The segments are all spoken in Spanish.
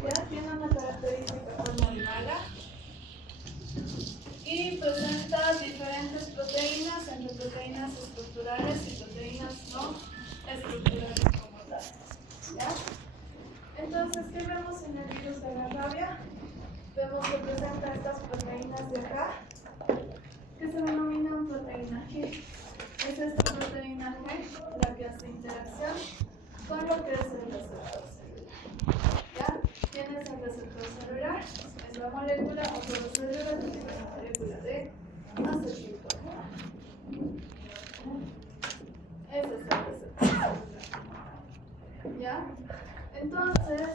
Ya tiene una característica forma de malla y presenta diferentes proteínas, entre proteínas estructurales y proteínas no estructurales como tal. ¿Ya? Entonces, ¿qué vemos en el virus de la rabia? Vemos que presenta estas proteínas de acá, que se denominan proteína G. Es esta proteína G la que hace interacción con lo que es el receptor celular. ¿Ya? ¿Quién es el receptor celular? Es la molécula autocelular, que tiene la molécula de acetilcolina. Ese es el receptor celular. ¿Ya? Entonces,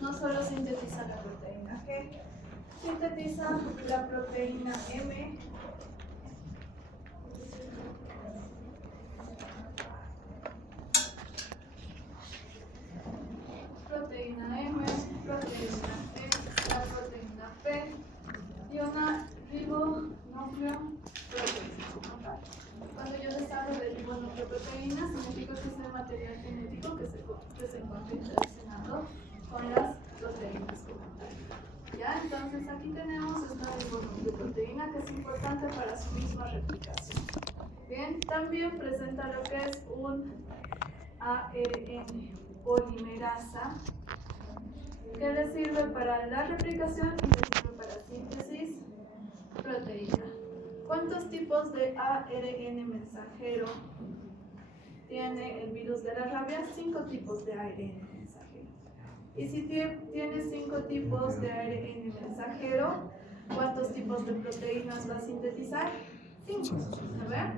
no solo sintetiza la proteína G, sintetiza la proteína M, proteína M, proteína E, la proteína P y una ribonucleoproteína. Cuando yo les hablo de ribonucleoproteína, significa que es el material genético que se encuentra interaccionando con las proteínas como tal. ¿Ya? Entonces aquí tenemos esta ribonucleoproteína que es importante para su misma replicación. Bien, también presenta lo que es un ARN polimerasa que le sirve para la replicación y le sirve para síntesis proteica. ¿Cuántos tipos de ARN mensajero tiene el virus de la rabia? 5 tipos de ARN mensajero. Y si tiene 5 tipos de ARN mensajero, ¿cuántos tipos de proteínas va a sintetizar? 5. A ver,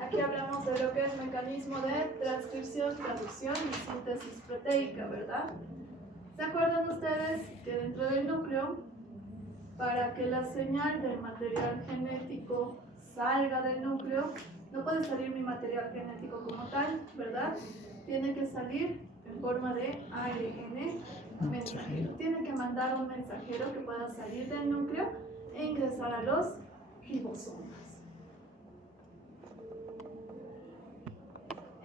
aquí hablamos de lo que es mecanismo de transcripción, traducción y síntesis proteica, ¿verdad? ¿Se acuerdan ustedes que dentro del núcleo, para que la señal del material genético salga del núcleo, no puede salir mi material genético como tal, ¿verdad? Tiene que salir en forma de ARN mensajero. Tiene que mandar un mensajero que pueda salir del núcleo e ingresar a los ribosomas.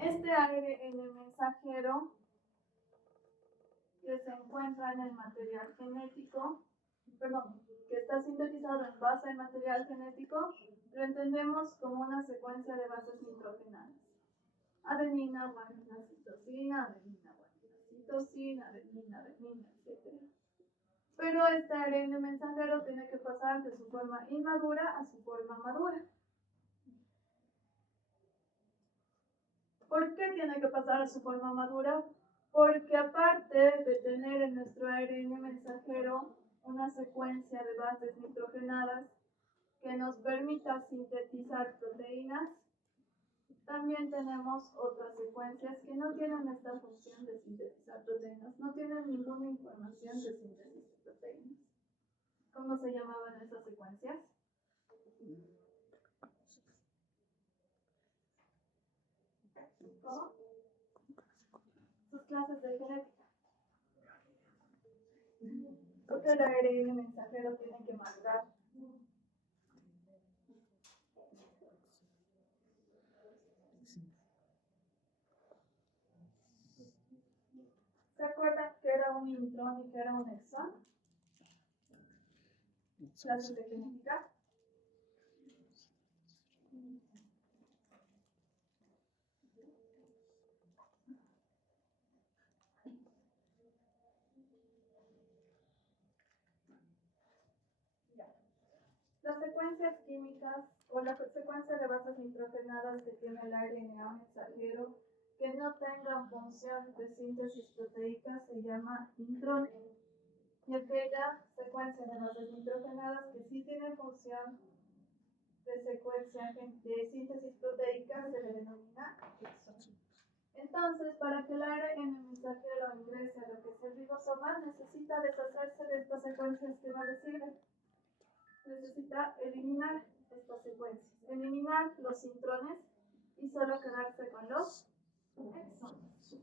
Este ARN mensajero que se encuentra en el material genético, que está sintetizado en base al material genético, lo entendemos como una secuencia de bases nitrogenadas. Adenina, guanina, citosina, adenina, guanina, citosina, adenina, adenina, etc. Pero este ARN mensajero tiene que pasar de su forma inmadura a su forma madura. ¿Por qué tiene que pasar a su forma madura? Porque aparte de tener en nuestro ARN mensajero una secuencia de bases nitrogenadas que nos permita sintetizar proteínas, también tenemos otras secuencias que no tienen esta función de sintetizar proteínas, no tienen ninguna información de síntesis de proteínas. ¿Cómo se llamaban esas secuencias? ¿Cómo? Sus clases de genética. Porque el ARN mensajero tiene que mandar. ¿Se acuerdan que era un intrón y que era un exón? Clases de genética. Las secuencias químicas o la secuencia de bases nitrogenadas que tiene el RNA mensajero que no tengan función de síntesis proteica se llama intrón. Y aquella secuencia de bases nitrogenadas que sí tiene función de secuencia de síntesis proteica se le denomina exón. Entonces, para que el ARN mensajero ingrese a lo que es el ribosoma, necesita deshacerse de estas secuencias que no le sirven. Necesita eliminar estas secuencias, eliminar los intrones y solo quedarse con los exones.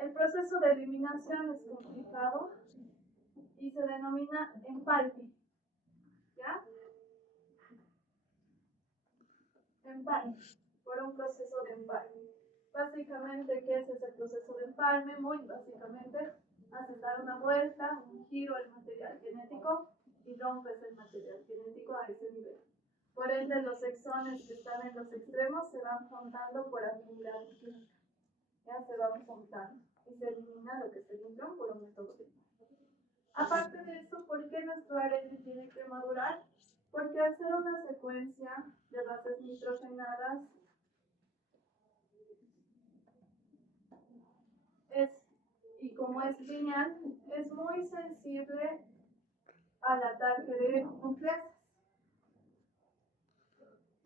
El proceso de eliminación es complicado y se denomina empalme. ¿Ya? Empalme, por un proceso de empalme. Básicamente, ¿qué es ese proceso de empalme? Muy básicamente, Haces dar una vuelta, un giro al material genético y rompes el material genético a ese nivel. Por ende, los exones que están en los extremos se van juntando por afinidad química. Ya se van juntando y se elimina lo que es el intrón por un método químico. Aparte de eso, ¿por qué nuestro ARN tiene que madurar? Porque al ser una secuencia de bases nitrogenadas, y como es lineal, es muy sensible al ataque de nucleasas.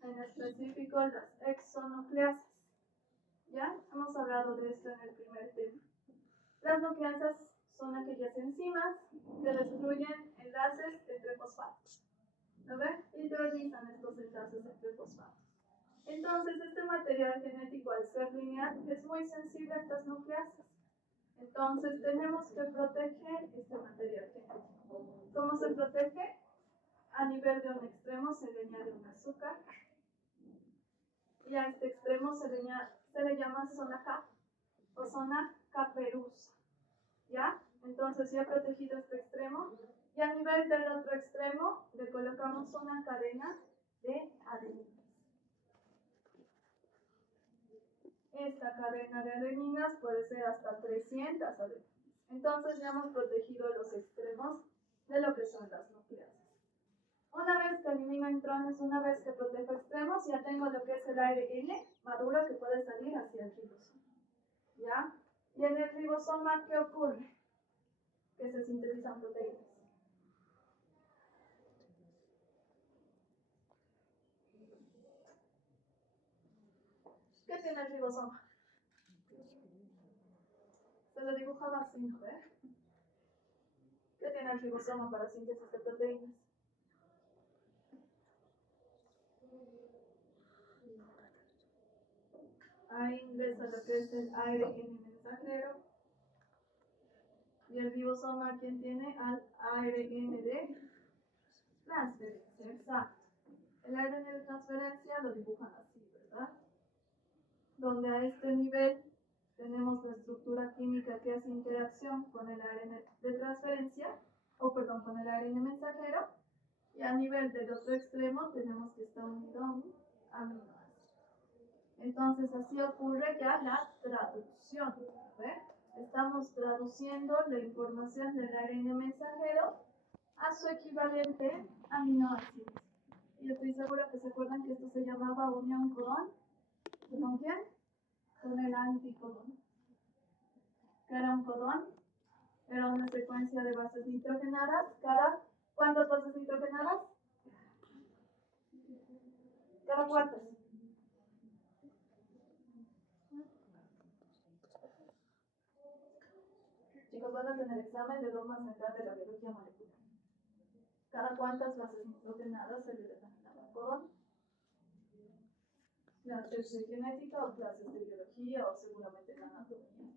En específico, las exonucleasas. ¿Ya? Hemos hablado de esto en el primer tema. Las nucleasas son aquellas enzimas que destruyen enlaces entre fosfatos. ¿Lo ven? Hidrolizan estos enlaces entre fosfatos. Entonces, este material genético, al ser lineal, es muy sensible a estas nucleasas. Entonces, tenemos que proteger este material genético. ¿Cómo se protege? A nivel de un extremo se le añade un azúcar. Y a este extremo se le llama zona K o zona caperuza. ¿Ya? Entonces, ya he protegido este extremo. Y a nivel del otro extremo, le colocamos una cadena de adeninas. Esta cadena de adeninas puede ser hasta 300 adeninas. Entonces, ya hemos protegido los extremos de lo que son las nucleasas. Una vez que elimino intrones, una vez que protejo extremos, ya tengo lo que es el ARN maduro que puede salir hacia el ribosoma. ¿Ya? Y en el ribosoma, ¿qué ocurre? Que se sintetizan proteínas. ¿Qué tiene el ribosoma? Se lo dibujaba así, ¿no ve? ¿Qué tiene el ribosoma para síntesis de proteínas? Ahí ingresa lo que es el ARN mensajero. Y el ribosoma, ¿quién tiene? Al ARN de transferencia, exacto. El ARN de transferencia lo dibujan así, ¿verdad? Donde a este nivel tenemos la estructura química que hace interacción con el ARN de transferencia, con el ARN mensajero, y a nivel del otro extremo tenemos que está unido a un aminoácido. Entonces así ocurre ya la traducción. ¿Ve? Estamos traduciendo la información del ARN mensajero a su equivalente aminoácido. Y estoy segura que se acuerdan que esto se llamaba unión codón. ¿Con quién? Con el anticodón. ¿Qué era un codón? Era una secuencia de bases nitrogenadas. ¿Cuántas bases nitrogenadas? Cada cuántas. Chicos, van a tener examen de dogma central de la biología molecular. ¿Cada cuántas bases nitrogenadas se le denomina codón? Clases de genética o clases de biología o seguramente en anatomía.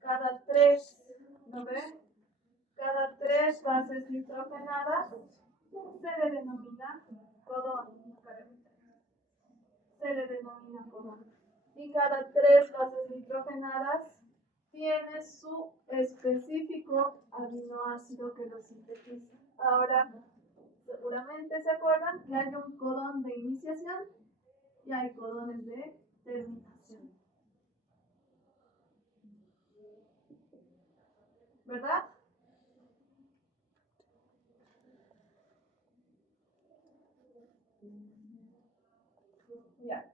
Cada 3, ¿no ven? Cada 3 bases nitrogenadas se le denomina codón. Se le denomina codón. Y cada 3 bases nitrogenadas tiene su específico aminoácido que lo sintetiza. Ahora, seguramente se acuerdan que hay un codón de iniciación y hay codones de terminación. ¿Verdad? Ya.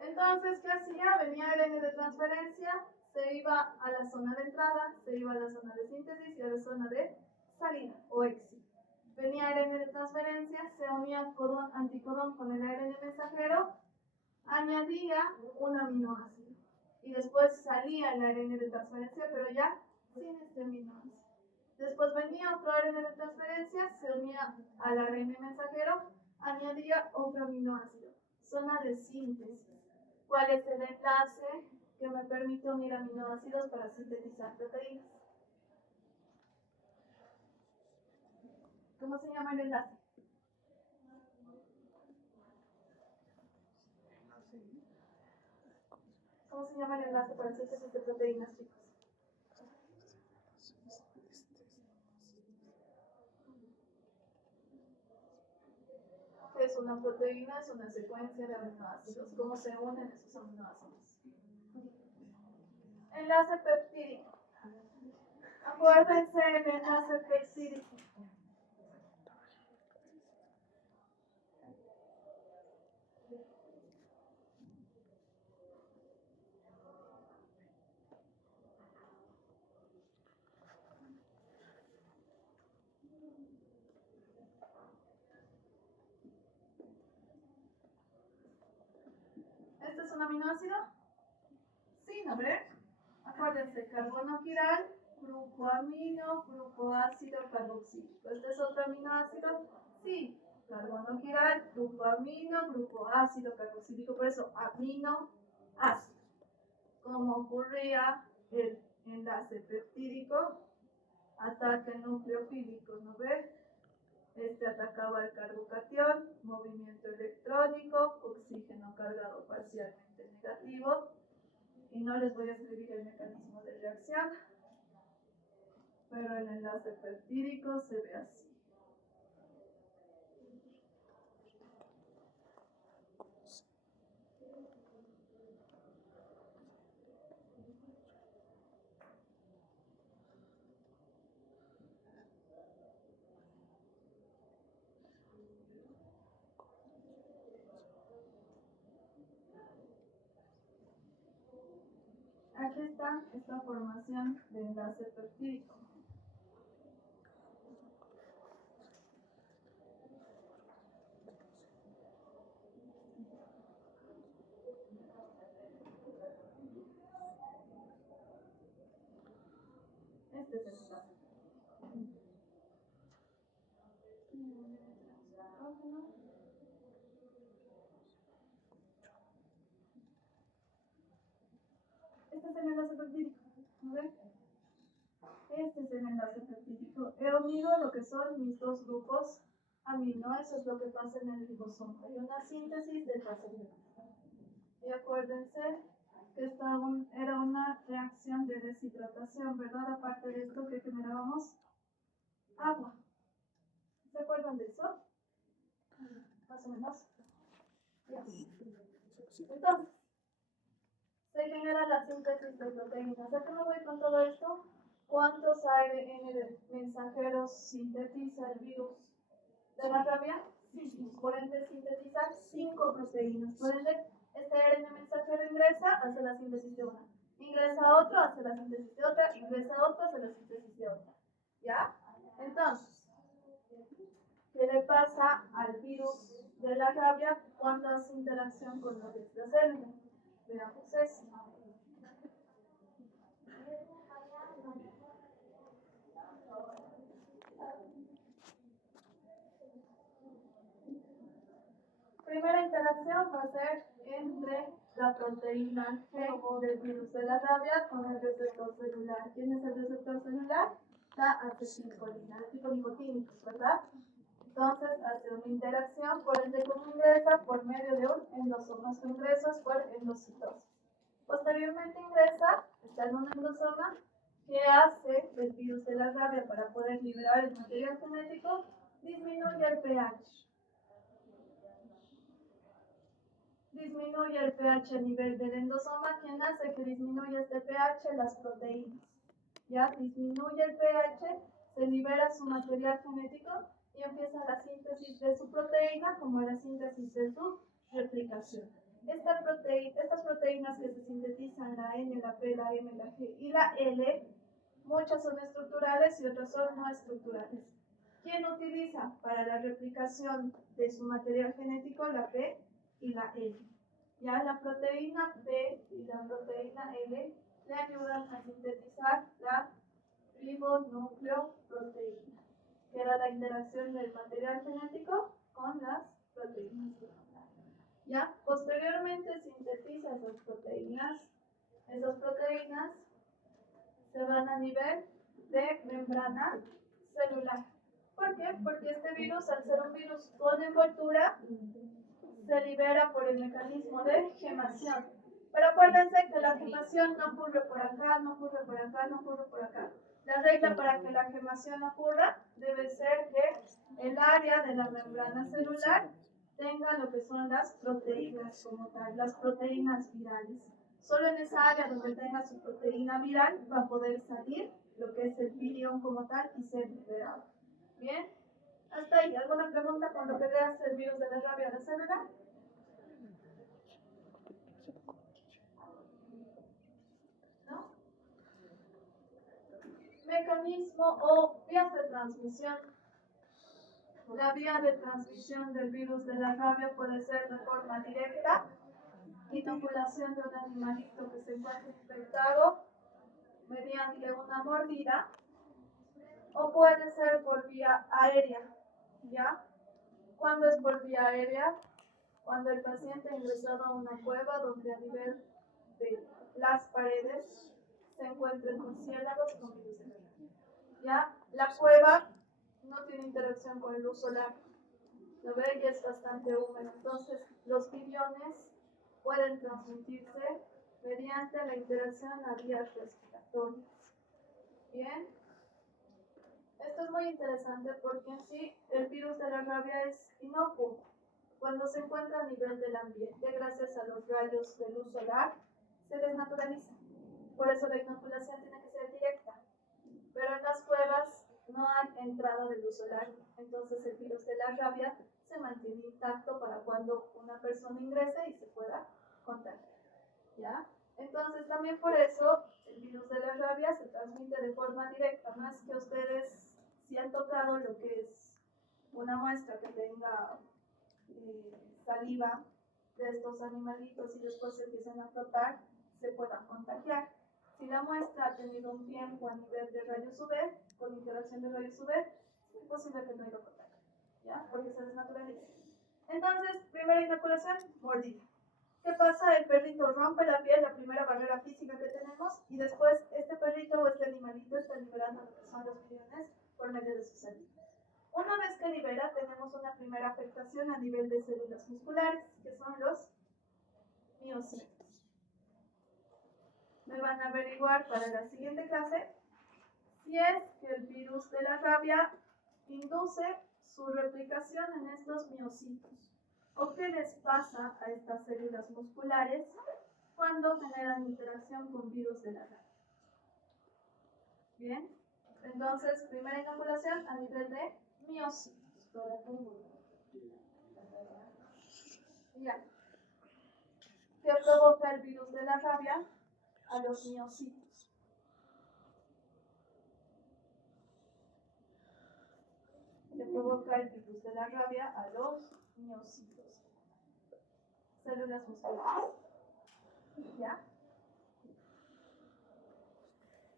Entonces, ¿qué hacía? Venía el ARN de transferencia, se iba a la zona de entrada, se iba a la zona de síntesis y a la zona de salida o exit. Venía el ARN de transferencia, se unía codón, anticodón con el ARN mensajero, añadía un aminoácido y después salía el ARN de transferencia, pero ya sin este aminoácido. Después venía otro ARN de transferencia, se unía al ARN mensajero, añadía otro aminoácido. Zona de síntesis. ¿Cuál es el enlace que me permite unir aminoácidos para sintetizar proteínas? ¿Cómo se llama el enlace? ¿Cómo se llama el enlace para síntesis de proteínas, chicos? ¿Qué es una proteína? Es una secuencia de aminoácidos. ¿Cómo se unen esos aminoácidos? Enlace peptídico. Acuérdense del enlace peptídico. ¿Este es un aminoácido? Sí, ¿no ve? Acuérdense, carbono quiral, grupo amino, grupo ácido carboxílico. ¿Este es otro aminoácido? Sí, carbono quiral, grupo amino, grupo ácido carboxílico. Por eso, amino, ácido. Como ocurría el enlace peptídico, ataque nucleofílico, ¿no ve? Este atacaba el carbocatión, movimiento electrónico, oxígeno cargado parcialmente negativo. Y no les voy a escribir el mecanismo de reacción, pero el enlace peptídico se ve así. Aquí está esta formación de enlace peptídico. Este es el enlace. Este es el enlace peptídico. ¿No ven? Este es el enlace peptídico. He unido lo que son mis dos grupos amino. Eso es lo que pasa en el ribosoma. Hay una síntesis de trascendencia. Y acuérdense que era una reacción de deshidratación, ¿verdad? Aparte de esto que generábamos agua. ¿Se acuerdan de eso? Más o menos. Ya. Entonces, se genera la síntesis de proteínas. ¿A qué me voy con todo esto? ¿Cuántos ARN mensajeros sintetiza el virus de la rabia? Sí. Por ende, sintetiza 5 proteínas. Por ende, este ARN mensajero ingresa, hace la síntesis de una. Ingresa otro, hace la síntesis de otra. Ingresa otro, hace la síntesis de otra. ¿Ya? Entonces, ¿qué le pasa al virus de la rabia cuando hace interacción con la célula? Veamos eso. Primera interacción va a ser entre la proteína G del virus de la rabia con el receptor celular. ¿Quién es el receptor celular? La acetilcolina, el tipo nicotínico, ¿verdad? Entonces hace una interacción, por ende como ingresa por medio de un endosoma. Su ingreso es por endocitosis. Posteriormente ingresa, está en un endosoma, que hace el virus de la rabia para poder liberar el material genético, disminuye el pH. Disminuye el pH a nivel del endosoma. ¿Quién hace que disminuya este pH? Las proteínas. Ya disminuye el pH, se libera su material genético y empieza la síntesis de su proteína como la síntesis de su replicación. Estas proteínas que se sintetizan, la N, la P, la M, la G y la L, muchas son estructurales y otras son no estructurales. ¿Quién utiliza para la replicación de su material genético la P y la L? Ya la proteína P y la proteína L le ayudan a sintetizar la ribonucleoproteína, que era la interacción del material genético con las proteínas. Ya, posteriormente sintetiza esas proteínas se van a nivel de membrana celular. ¿Por qué? Porque este virus, al ser un virus con envoltura, se libera por el mecanismo de gemación. Pero acuérdense que la gemación no ocurre por acá, no ocurre por acá, no ocurre por acá. La regla para que la gemación ocurra debe ser que el área de la membrana celular tenga lo que son las proteínas como tal, las proteínas virales. Solo en esa área donde tenga su proteína viral va a poder salir lo que es el virión como tal y ser liberado. ¿Bien? Hasta ahí. ¿Alguna pregunta con lo que veas el virus de la rabia a la célula? ¿No? Mecanismo o vías de transmisión. La vía de transmisión del virus de la rabia puede ser de forma directa, inoculación de un animalito que se encuentre infectado mediante una mordida, o puede ser por vía aérea, ¿ya? ¿Cuándo es por vía aérea? Cuando el paciente ha ingresado a una cueva donde a nivel de las paredes se encuentren murciélagos con virus de la rabia. ¿Ya? La cueva no tiene interacción con luz solar, ¿lo ve? Y es bastante húmedo, entonces los viriones pueden transmitirse mediante la interacción a vías respiratorias. Bien, esto es muy interesante porque en sí el virus de la rabia es inocuo cuando se encuentra a nivel del ambiente gracias a los rayos de luz solar se desnaturaliza. Por eso la inoculación tiene que ser directa. Pero en las cuevas no hay entrada de luz solar, entonces el virus de la rabia se mantiene intacto para cuando una persona ingrese y se pueda contagiar. ¿Ya? Entonces también por eso el virus de la rabia se transmite de forma directa, no es que ustedes si han tocado lo que es una muestra que tenga saliva de estos animalitos y después se empiezan a frotar, se puedan contagiar. Si la muestra ha tenido un tiempo a nivel de rayos UV, con interacción de rayos UV, es posible que no haya contagio, ¿ya? Porque se desnaturaliza. Entonces, primera inoculación, mordida. ¿Qué pasa? El perrito rompe la piel, la primera barrera física que tenemos, y después este perrito o este animalito está liberando lo que son los viriones por medio de su saliva. Una vez que libera, tenemos una primera afectación a nivel de células musculares, que son los miocitos. Me van a averiguar para la siguiente clase si es que el virus de la rabia induce su replicación en estos miocitos, o qué les pasa a estas células musculares cuando generan interacción con virus de la rabia. Bien, entonces, primera inoculación a nivel de miocitos. Ya. ¿Qué provoca el virus de la rabia? A los miocitos. ¿Qué provoca el virus de la rabia? A los miocitos. Células musculares. ¿Ya?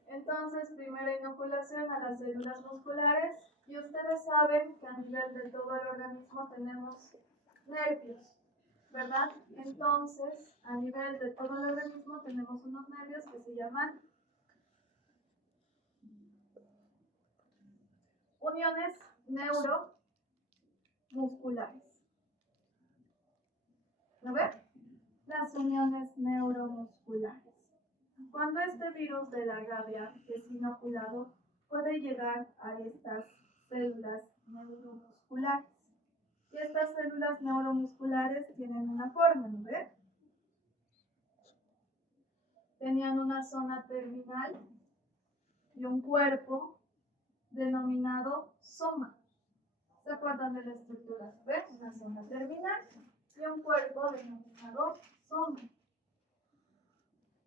Entonces, primera inoculación a las células musculares. Y ustedes saben que a nivel de todo el organismo tenemos nervios, ¿verdad? Entonces, a nivel de todo el organismo tenemos unos nervios que se llaman uniones neuromusculares. ¿Lo ven? Las uniones neuromusculares. Cuando este virus de la rabia es inoculado, puede llegar a estas células neuromusculares. Y estas células neuromusculares tienen una forma, ¿no ven? Tenían una zona terminal y un cuerpo denominado soma. ¿Se acuerdan de la estructura? ¿Ven? Una zona terminal y un cuerpo denominado soma.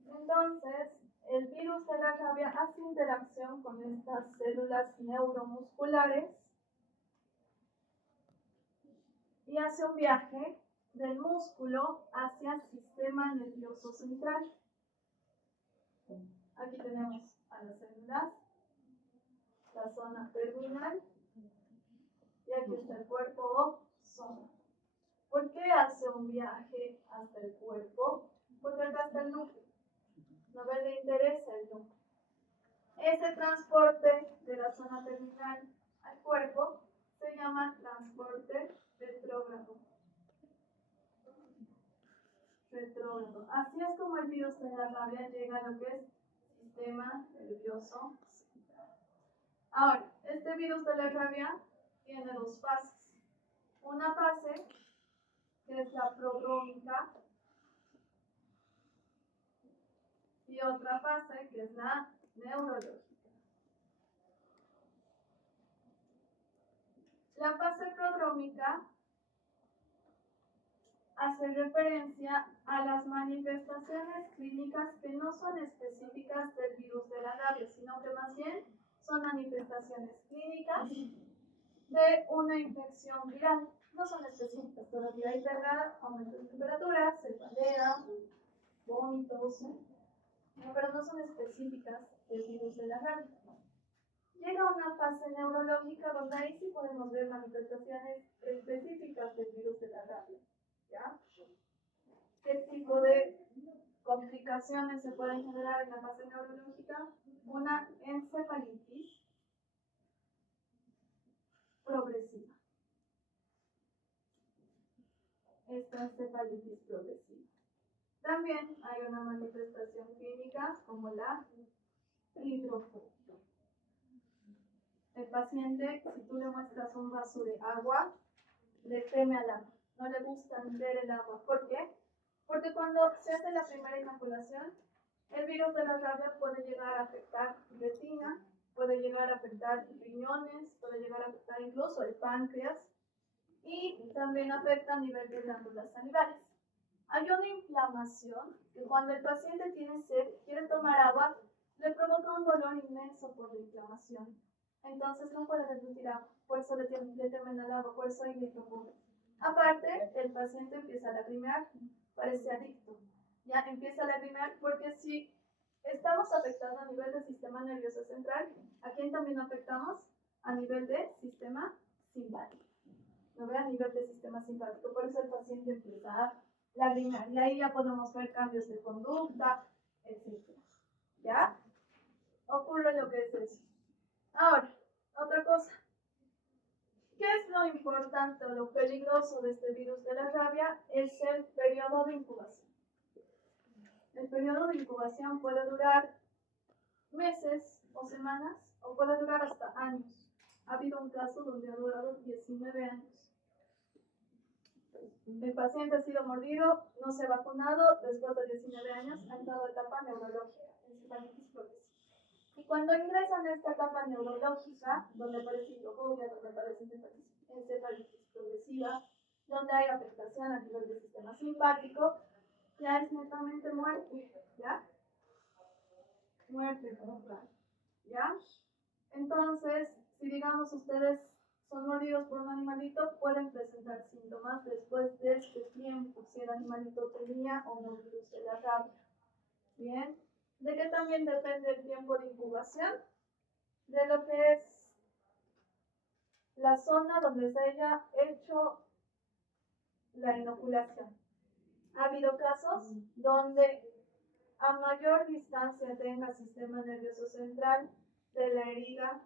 Entonces, el virus de la rabia hace interacción con estas células neuromusculares y hace un viaje del músculo hacia el sistema nervioso central. Aquí tenemos a las células, la zona terminal, y aquí está el cuerpo o soma. ¿Por qué hace un viaje hasta el cuerpo? Porque acá está el núcleo. No le interesa el núcleo. Ese transporte de la zona terminal al cuerpo se llama transporte retrógrado. retrógrado. Así es como el virus de la rabia llega a lo que es sistema nervioso central. Ahora, este virus de la rabia tiene dos fases. Una fase que es la prodrómica y otra fase que es la neurológica. La fase prodrómica hace referencia a las manifestaciones clínicas que no son específicas del virus de la rabia, sino que más bien son manifestaciones clínicas de una infección viral. No son específicas, todavía integrada, aumento de temperatura, cefalea, vómitos, pero no son específicas del virus de la rabia. Llega una fase neurológica donde ahí sí podemos ver manifestaciones específicas del virus de la rabia. ¿Ya? ¿Qué tipo de complicaciones se pueden generar en la fase neurológica? Una encefalitis progresiva. Esta encefalitis progresiva. También hay una manifestación clínica como la hidrofobia. El paciente, si tú le muestras un vaso de agua, le teme al agua. No le gusta ver el agua. ¿Por qué? Porque cuando se hace la primera inoculación, el virus de la rabia puede llegar a afectar retina, puede llegar a afectar riñones, puede llegar a afectar incluso el páncreas y también afecta a nivel de glándulas salivales. Hay una inflamación que cuando el paciente tiene sed, quiere tomar agua, le provoca un dolor inmenso por la inflamación. Entonces no puede deglutir agua, por eso le temen al agua, por eso hay hidrofobia. Aparte, el paciente empieza a lagrimear, parece adicto. Ya empieza a lagrimear porque si estamos afectando a nivel del sistema nervioso central, ¿a quién también afectamos? A nivel del sistema simpático. ¿No ve? A nivel del sistema simpático. Por eso el paciente empieza a lagrimear. Y ahí ya podemos ver cambios de conducta, etc. ¿Ya? Ocurre lo que es eso. Ahora, otra cosa. ¿Qué es lo importante o lo peligroso de este virus de la rabia? Es el periodo de incubación. El periodo de incubación puede durar meses o semanas o puede durar hasta años. Ha habido un caso donde ha durado 19 años. El paciente ha sido mordido, no se ha vacunado, después de 19 años ha entrado a etapa neurológica, encefalitis progresiva. Y cuando ingresan a esta etapa neurológica, donde aparece hidrofobia, donde aparece encefalitis progresiva, donde hay afectación a nivel del sistema simpático, ya es netamente muerte, ¿ya? Muerte como tal, ¿ya? Entonces, si digamos ustedes son mordidos por un animalito, pueden presentar síntomas después de este tiempo, si el animalito tenía o no virus de la rabia. Bien, ¿de qué también depende el tiempo de incubación? De lo que es la zona donde se haya hecho la inoculación. Ha habido casos donde a mayor distancia tenga el sistema nervioso central de la herida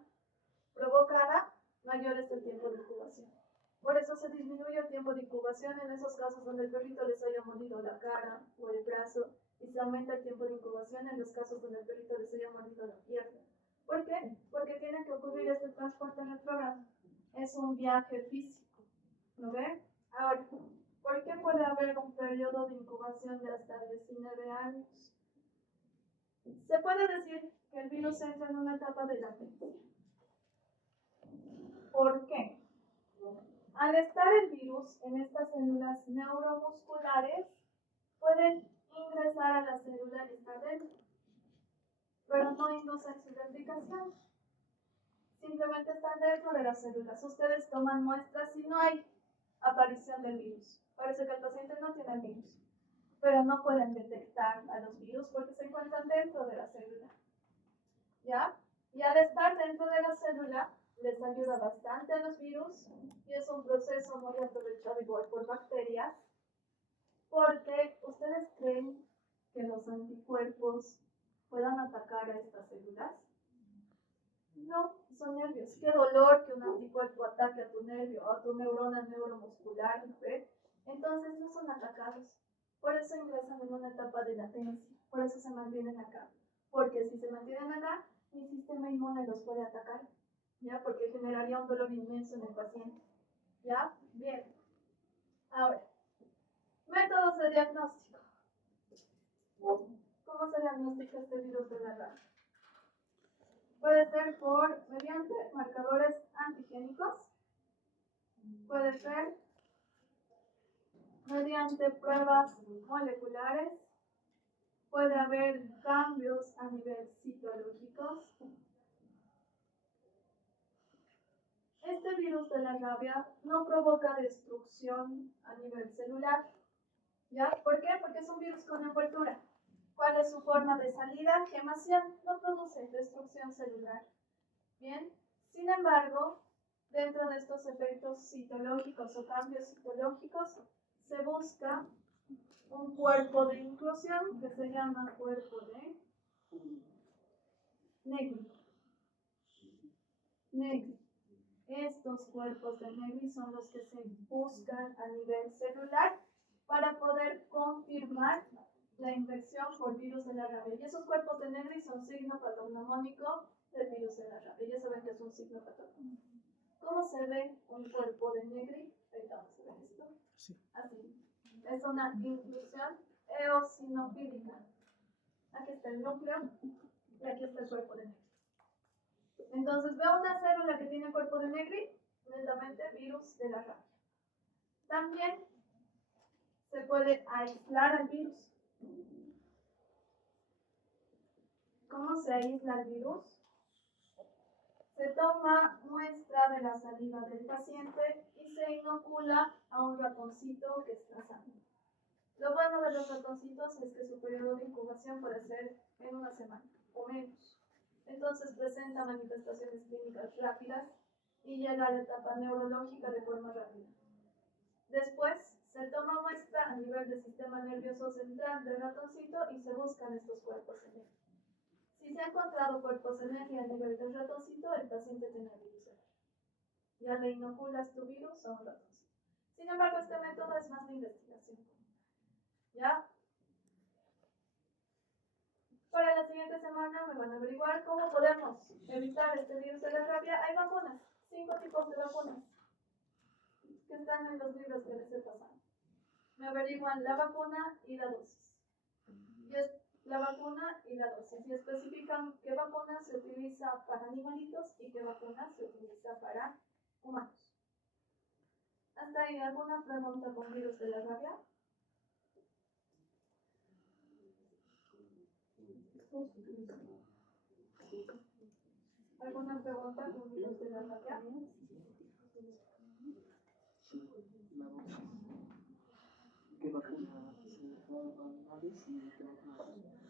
provocada, mayor es el tiempo de incubación. Por eso se disminuye el tiempo de incubación en esos casos donde el perrito les haya mordido la cara o el brazo, y se aumenta el tiempo de incubación en los casos donde el perrito les haya mordido la pierna. ¿Por qué? Porque tiene que ocurrir este transporte retrógrado. Es un viaje físico. ¿Lo ven? Ahora, ¿por qué puede haber un periodo de incubación de hasta 19 años? Se puede decir que el virus entra en una etapa de latencia. ¿Por qué? Al estar el virus en estas células neuromusculares, pueden ingresar a la célula y estar dentro, pero no inducen su replicación. Simplemente están dentro de las células. Ustedes toman muestras y no hay aparición del virus. Parece que el paciente no tiene el virus, pero no pueden detectar a los virus porque se encuentran dentro de la célula. ¿Ya? Y al estar dentro de la célula, les ayuda bastante a los virus y es un proceso muy aprovechado igual por bacterias, porque ustedes creen que los anticuerpos puedan atacar a estas células. No, son nervios. Qué dolor que un anticuerpo ataque a tu nervio o a tu neurona neuromuscular, ¿ves? Entonces no son atacados. Por eso ingresan en una etapa de latencia, por eso se mantienen acá. Porque si se mantienen acá, mi sistema inmune los puede atacar, ¿ya? Porque generaría un dolor inmenso en el paciente, ¿ya? Bien. Ahora, métodos de diagnóstico. ¿Cómo se diagnostica este virus de la rabia? Puede ser mediante marcadores antigénicos, puede ser mediante pruebas moleculares, puede haber cambios a nivel citológicos. Este virus de la rabia no provoca destrucción a nivel celular, ¿ya? ¿Por qué? Porque es un virus con envoltura. ¿Cuál es su forma de salida? Quemación, no produce destrucción celular. Bien, sin embargo, dentro de estos efectos citológicos o cambios citológicos, se busca un cuerpo de inclusión que se llama cuerpo de Negri. Estos cuerpos de Negri son los que se buscan a nivel celular para poder confirmar la infección por virus de la rabia. Y esos cuerpos de Negri son signo patognomónico del virus de la rabia. Ya saben que es un signo patognomónico. ¿Cómo se ve un cuerpo de Negri? Ahorita vamos a ver esto. Sí. Así. Es una inclusión eosinofílica. Aquí está el núcleo y aquí está el cuerpo de Negri. Entonces veo una célula que tiene cuerpo de Negri, netamente virus de la rabia. También se puede aislar al virus. ¿Cómo se aísla el virus? Se toma muestra de la saliva del paciente y se inocula a un ratoncito que está sano. Lo bueno de los ratoncitos es que su periodo de incubación puede ser en una semana o menos. Entonces presenta manifestaciones clínicas rápidas y llega a la etapa neurológica de forma rápida. Después se toma muestra a nivel del sistema nervioso central del ratoncito y se buscan estos cuerpos en él. Si se ha encontrado cuerpos en él a nivel del ratoncito, el paciente tiene virus. Ya le inoculas tu virus a un ratoncito. Sin embargo, este método es más de investigación. ¿Ya? Para la siguiente semana me van a averiguar cómo podemos evitar este virus de la rabia. Hay vacunas, 5 tipos de vacunas que están en los libros que les he pasado. Me averiguan la vacuna y la dosis. Y es la vacuna y la dosis. Y especifican qué vacuna se utiliza para animalitos y qué vacuna se utiliza para humanos. ¿Hasta ahí alguna pregunta con virus de la rabia? ¿Alguna pregunta con virus de la rabia? ¿Qué vacuna se da para animales y qué vacuna se usa?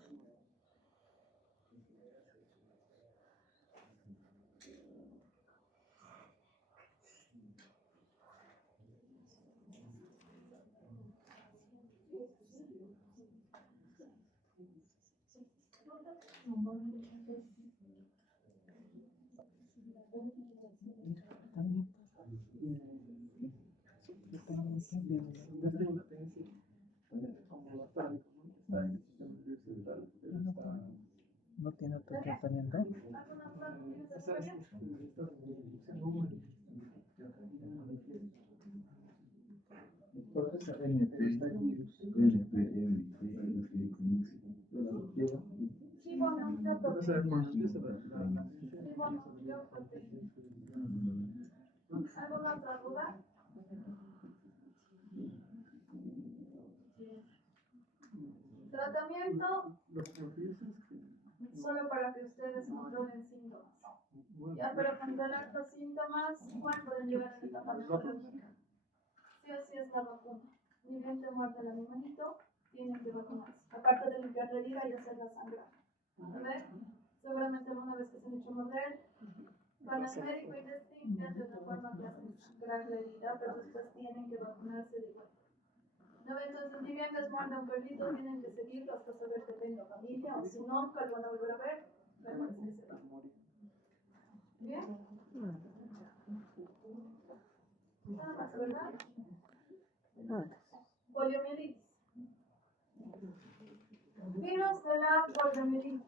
No tiene otro tratamiento. ¿Alguna otra duda? Tratamiento solo para que ustedes controlen síntomas. Ya, pero controlar los síntomas, ¿cuál pueden llegar a la etapa neurológica? Sí o sí es la vacuna. Ni bien te muerde el animalito, tienen que vacunarse. Aparte de limpiar la herida y hacerla sangrar. A ver, seguramente alguna vez que se han hecho morder, van al médico y les limpian de una forma que hacen sangrar la herida, pero después tienen que vacunarse de igual. ¿No? Entonces, ni bien les muerde un perrito, tienen que seguirlo hasta saber que tenga familia, o si no, que lo van a volver a ver, pero es que se va. ¿Bien? Nada más, ¿verdad? Poliomielitis. Virus de la poliomielitis.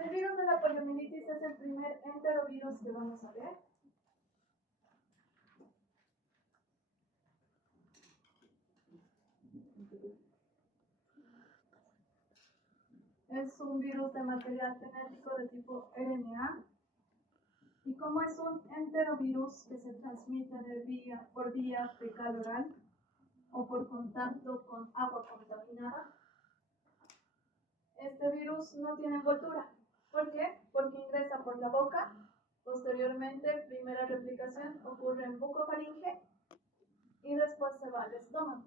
El virus de la poliomielitis es el primer enterovirus que vamos a ver. Es un virus de material genético de tipo RNA. Y como es un enterovirus que se transmite por vía fecal oral o por contacto con agua contaminada, este virus no tiene envoltura. ¿Por qué? Porque ingresa por la boca, posteriormente, primera replicación ocurre en bucofaringe y después se va al estómago.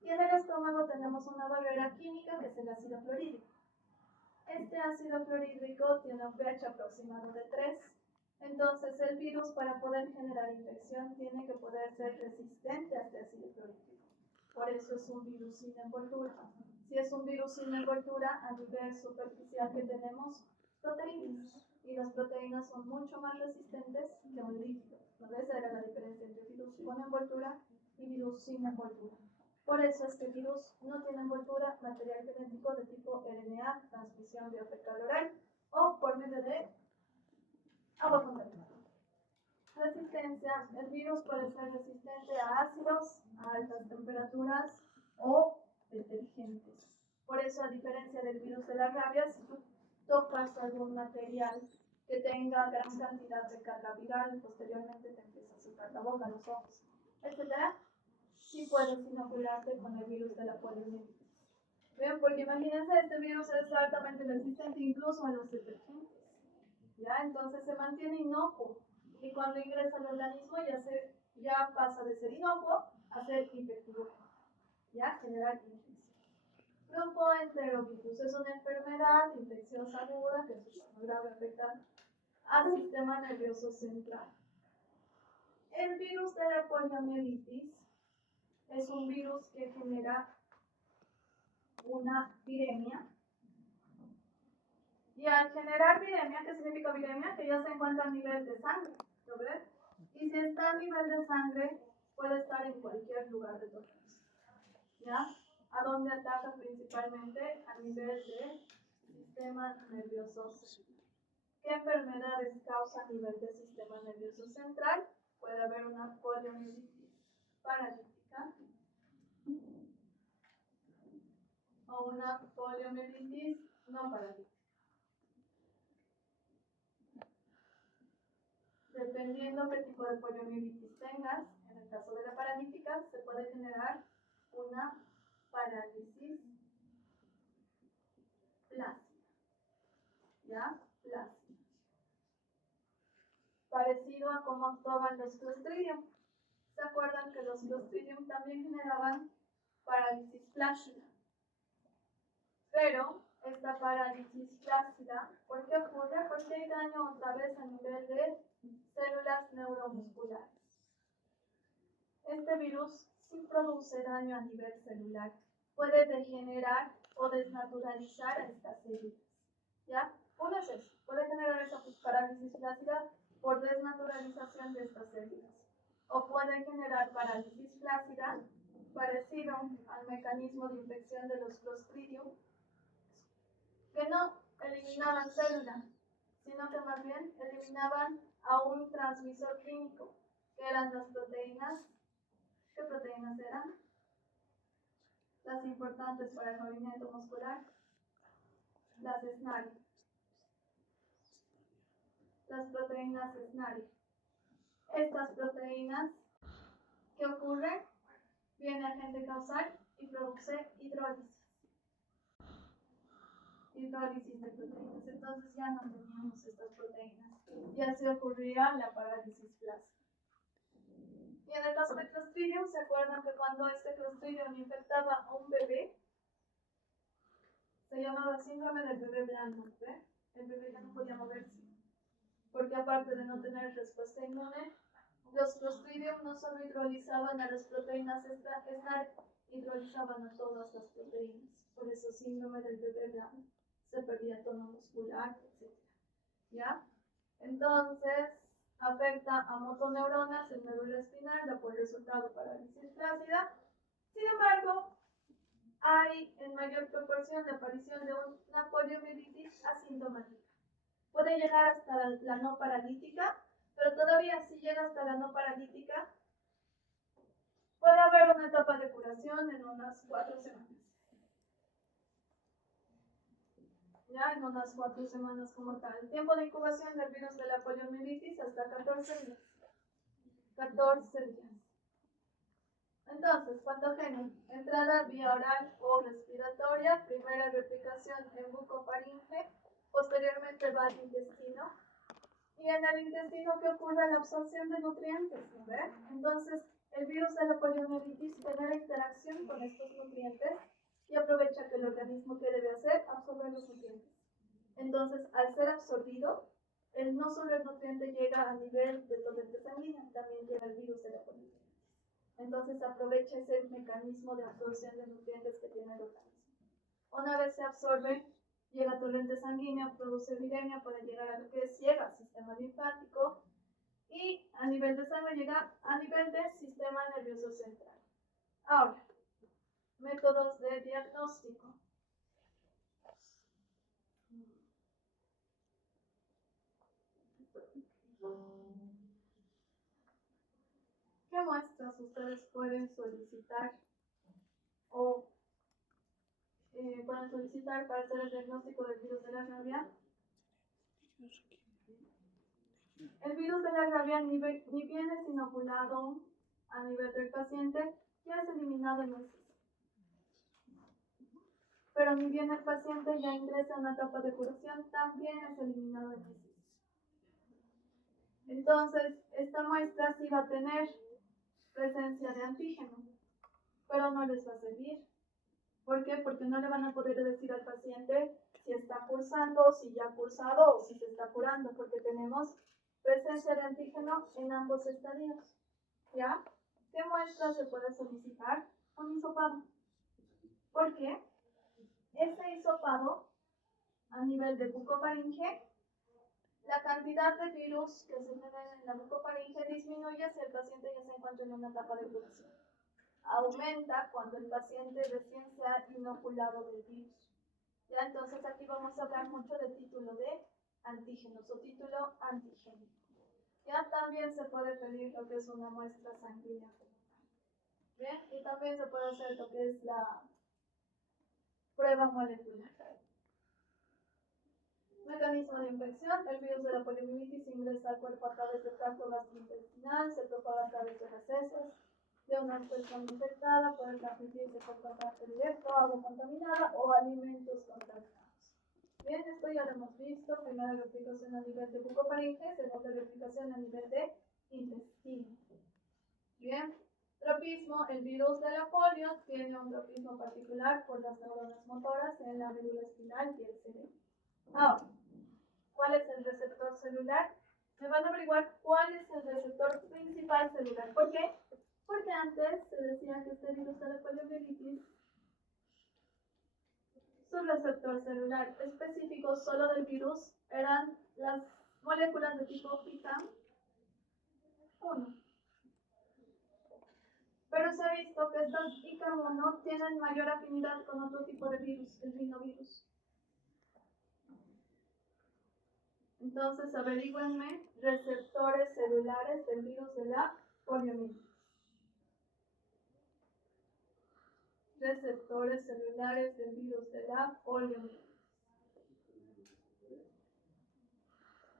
Y en el estómago tenemos una barrera química que es el ácido clorhídrico. Este ácido clorhídrico tiene un pH aproximado de 3. Entonces el virus, para poder generar infección, tiene que poder ser resistente a este ácido clorhídrico. Por eso es un virus sin envoltura. Si es un virus sin envoltura, a nivel superficial que tenemos proteínas. Y las proteínas son mucho más resistentes que un líquido. ¿No ves? Esa era la diferencia entre virus con envoltura y virus sin envoltura. Por eso este virus no tiene envoltura, material genético de tipo RNA, transmisión vía fecal oral o por medio de agua contaminada. Resistencia. El virus puede ser resistente a ácidos, a altas temperaturas o detergentes. Por eso, a diferencia del virus de la rabia, si tú tocas algún material que tenga gran cantidad de carga viral, posteriormente te empieza a azúcar la boca, los ojos, etc., sí puedes inocularte con el virus de la poliomielitis. ¿Ven? Porque imagínense, este virus es altamente resistente incluso a los detergentes. ¿Ya? Entonces se mantiene inocuo. Y cuando ingresa al organismo ya pasa de ser inocuo a ser infectivo. ¿Ya? Generar infección. Grupo enterovirus es una enfermedad infecciosa aguda que su forma grave afecta al sistema nervioso central. El virus de la poliomielitis es un virus que genera una viremia. Y al generar viremia, ¿qué significa viremia? Que ya se encuentra a nivel de sangre, ¿lo ves? Y si está a nivel de sangre, puede estar en cualquier lugar de tu organismo. ¿Ya? ¿A dónde ataca principalmente? A nivel del sistema nervioso central. ¿Qué enfermedades causa a nivel del sistema nervioso central? Puede haber una poliomielitis paralítica o una poliomielitis no paralítica. Dependiendo qué tipo de poliomielitis tengas, en el caso de la paralítica, se puede generar una parálisis plácida. ¿Ya? Plácida. Parecido a cómo actuaban los Clostridium. ¿Se acuerdan que los Clostridium también generaban parálisis plácida? Pero esta parálisis plácida, ¿por qué ocurre? Porque hay daño otra vez a nivel de células neuromusculares. Este virus sí produce daño a nivel celular. Puede degenerar o desnaturalizar a estas células. ¿Ya? Uno es eso. Puede generar esa parálisis plácida por desnaturalización de estas células. O puede generar parálisis plácida parecido al mecanismo de infección de los Clostridium, que no eliminaban células, sino que más bien eliminaban a un transmisor químico, que eran las proteínas. ¿Qué proteínas eran? Las importantes para el movimiento muscular. Las SNARI. Las proteínas SNARI. Estas proteínas, ¿qué ocurre? Viene agente causal y produce hidrólisis. Hidrólisis de proteínas. Entonces ya no teníamos estas proteínas. Y así ocurría la parálisis plácida. Y en el caso de Clostridium, ¿se acuerdan que cuando este Clostridium infectaba a un bebé, se llamaba síndrome del bebé blando? ¿Ve? El bebé ya no podía moverse. Porque aparte de no tener respuesta inmune, los Clostridium no solo hidrolizaban a las proteínas SNARI, hidrolizaban a todas las proteínas. Por eso síndrome del bebé blando. Se perdía tono muscular, etc. ¿Ya? Entonces, afecta a motoneuronas en médula espinal, da por resultado parálisis plácida Sin embargo, hay en mayor proporción la aparición de una poliomielitis asintomática. Puede llegar hasta la no paralítica, pero todavía si llega hasta la no paralítica, puede haber una etapa de curación en unas 4 semanas. Ya en unas 4 semanas como tal. El tiempo de incubación del virus de la poliomielitis hasta 14 días. 14 días. Entonces, patogenia. Entrada vía oral o respiratoria. Primera replicación en bucofaringe. Posteriormente va al intestino. Y en el intestino, ¿qué ocurre? La absorción de nutrientes. ¿Ve? Entonces, el virus de la poliomielitis genera interacción con estos nutrientes y aprovecha que el organismo, ¿qué debe hacer? Absorber los nutrientes. Entonces, al ser absorbido, no solo el nutriente llega a nivel de torrente sanguíneo, también llega el virus de la poliomielitis. Entonces, aprovecha ese mecanismo de absorción de nutrientes que tiene el organismo. Una vez se absorbe, llega a torrente sanguíneo, produce viremia, puede llegar a lo que es llega al sistema linfático y a nivel de sangre llega a nivel del sistema nervioso central. Ahora, métodos de diagnóstico. ¿Qué muestras ustedes pueden solicitar o pueden solicitar para hacer el diagnóstico del virus de la rabia? El virus de la rabia ni bien es inoculado a nivel del paciente, ya es eliminado en heces. Pero ni bien el paciente ya ingresa a una etapa de curación, también es eliminado en heces. Entonces, esta muestra sí va a tener presencia de antígeno, pero no les va a servir. ¿Por qué? Porque no le van a poder decir al paciente si está cursando, si ya ha cursado o si se está curando, porque tenemos presencia de antígeno en ambos estadios. ¿Ya? ¿Qué muestra se puede solicitar? Un hisopado. ¿Por qué? Este hisopado, a nivel de bucofaringe, la cantidad de virus que se genera en la bucofaringe disminuye si el paciente ya se encuentra en una etapa de curación. Aumenta cuando el paciente recién se ha inoculado del virus. ¿Ya? Entonces aquí vamos a hablar mucho de título de antígenos o título antigénico. Ya también se puede pedir lo que es una muestra sanguínea. Bien, y también se puede hacer lo que es la prueba molecular. Mecanismo de infección. El virus de la poliomielitis ingresa al cuerpo a través del tracto gastrointestinal, se propaga a través de las heces de una persona infectada, puede transmitirse por contacto directo, agua contaminada o alimentos contaminados. Bien, esto ya lo hemos visto. Primera replicación a nivel de bucofaringe, segunda replicación a nivel de intestino. Bien, tropismo. El virus de la polio tiene un tropismo particular por las neuronas motoras en la médula espinal y el cerebro. Ahora, ¿cuál es el receptor celular? Me van a averiguar cuál es el receptor principal celular. ¿Por qué? Porque antes se decía que este virus de la poliomielitis, su receptor celular específico solo del virus eran las moléculas de tipo PICAM 1. Pero se ha visto que estas PICAM 1 tienen mayor afinidad con otro tipo de virus, el rinovirus. Entonces, averígüenme receptores celulares del virus de la poliomielitis. Receptores celulares del virus de la poliomielitis.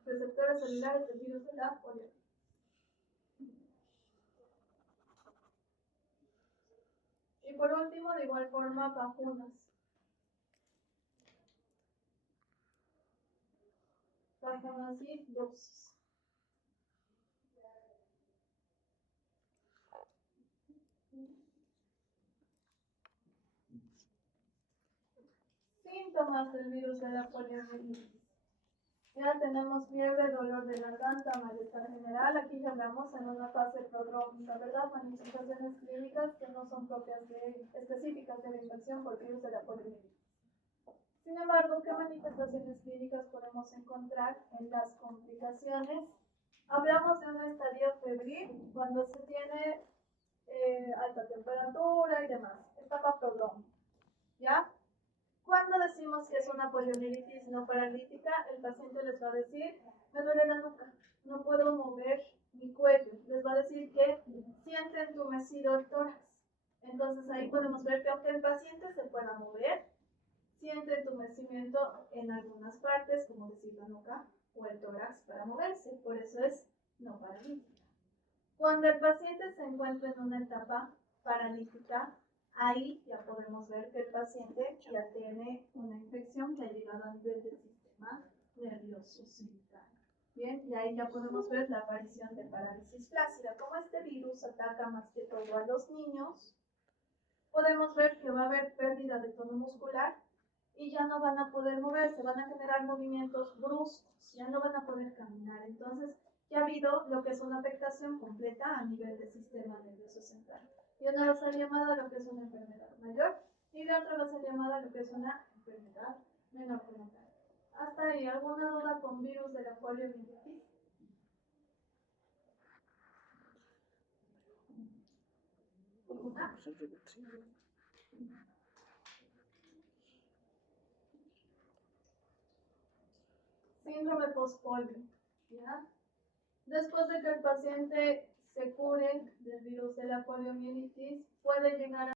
Receptores celulares del virus de la poliomielitis. Y por último, de igual forma, vacunas. Vacunas y dosis. Síntomas del virus de la poliomielitis. Ya tenemos fiebre, dolor de garganta, malestar general. Aquí ya hablamos en una fase prodrómica, ¿verdad? Manifestaciones clínicas que no son propias específicas de la infección por virus de la poliomielitis. Sin embargo, ¿qué manifestaciones clínicas podemos encontrar en las complicaciones? Hablamos de un estadio febril cuando se tiene alta temperatura y demás. Etapa prodrómica. ¿Ya? Cuando decimos que es una poliomielitis no paralítica, el paciente les va a decir, me duele la nuca, no puedo mover mi cuello. Les va a decir que siente entumecido el tórax. Entonces ahí podemos ver que aunque el paciente se pueda mover, siente entumecimiento en algunas partes, como decir la nuca o el tórax para moverse. Por eso es no paralítica. Cuando el paciente se encuentra en una etapa paralítica, ahí ya podemos ver que el paciente ya tiene una infección que ha llegado a nivel del sistema nervioso central. Bien, y ahí ya podemos ver la aparición de parálisis flácida. Como este virus ataca más que todo a los niños, podemos ver que va a haber pérdida de tono muscular y ya no van a poder moverse, van a generar movimientos bruscos, ya no van a poder caminar. Entonces, ya ha habido lo que es una afectación completa a nivel del sistema nervioso central. Y una va a ser llamada lo que es una enfermedad mayor y la otra va a ser llamada lo que es una enfermedad menor como tal. Hasta ahí, ¿alguna duda con virus de la poliomielitis? ¿Alguna? Síndrome postpolio, ¿ya? Después de que el paciente se cure del virus de la poliomielitis, puede llegar a